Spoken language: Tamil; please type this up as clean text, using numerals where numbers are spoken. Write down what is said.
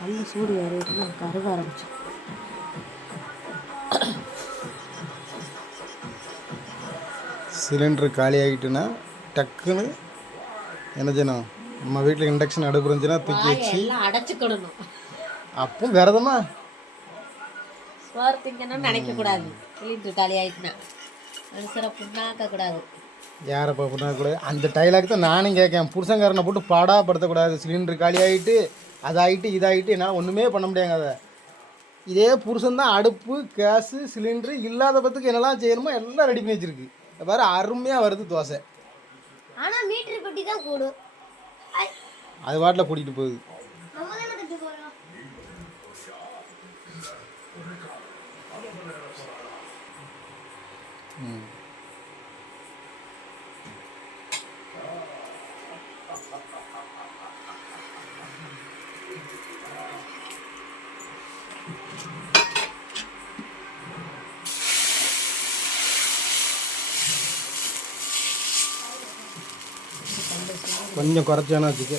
நல்ல சூடு ஏறிட்டு நான் கருக ஆரம்பிச்சேன். சிலிண்டர் காலி ஆகிட்டுன்னா டக்குன்னு என்ன செய்யணும், நம்ம வீட்டில் இண்டக்ஷன் அடுப்பு இருந்துச்சுன்னா தூக்கி வச்சு எல்லாம் அடைச்சிக்கிடணும். அப்போ விரதமா சோறு திங்கணும்னு நினைக்கக்கூடாது. சிலிண்டர் காலி ஆகிட்டுனா மனுஷரை புண்ணாக்கக்கூடாது. யாரப்பா புண்ணாக்கக்கூடாது? அந்த டைலாக் தான் நானும் கேட்கேன். புருஷங்காரனை போட்டு பாடாப்படுத்தக்கூடாது. சிலிண்டர் காலி ஆகிட்டு அதாகிட்டு இதாகிட்டு என்னால் ஒன்றுமே பண்ண முடியாங்க. அதை இதே புருஷன் தான் அடுப்பு கேஸு சிலிண்டரு இல்லாத பத்துக்கு என்னெல்லாம் செய்யணுமோ எல்லாம் ரெடி பண்ணி வச்சுருக்கு. வேறு அருமையாக வருது தோசை. ஆனால் மீட்டர் பெட்டி தான் கூடும். அது வாட்டில் கூட்டிகிட்டு போகுது. கொஞ்சம் குறைச்சானா வச்சுக்க.